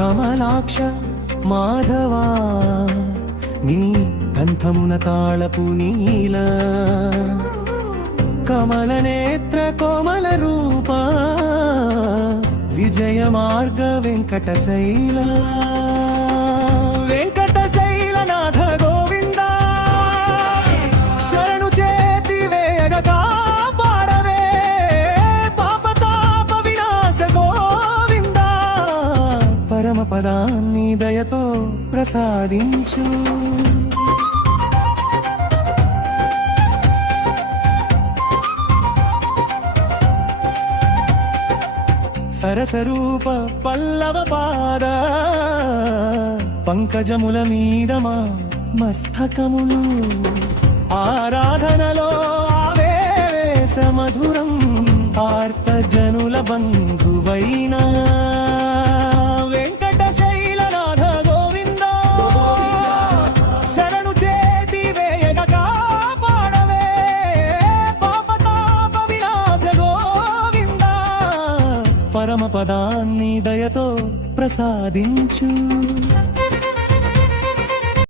కమలాక్ష మాధవా నీ కంఠమున తాళపు నీల కమల నేత్ర కోమల రూప విజయ మార్గ వెంకటశైల వెంకటశైలనాథ గోవింద శరణు చేతి వేగ కాపాడవే పాపతాప వినాశ గోవింద పరమ పదాన్ని దయతో ప్రసాదించు సరసరూప పల్లవ పాద పంకజముల మీద మా మస్తకములు ఆరాధనలో ఆవేశ మధురం ఆర్త జనుల బంధువైన వెంకటశైలనాథ గోవింద శరణు చేతి వేయగ కాపాడవే పాపతాప వినాశ గోవింద పరమ పదాన్ని దయతో ప్రసాదించు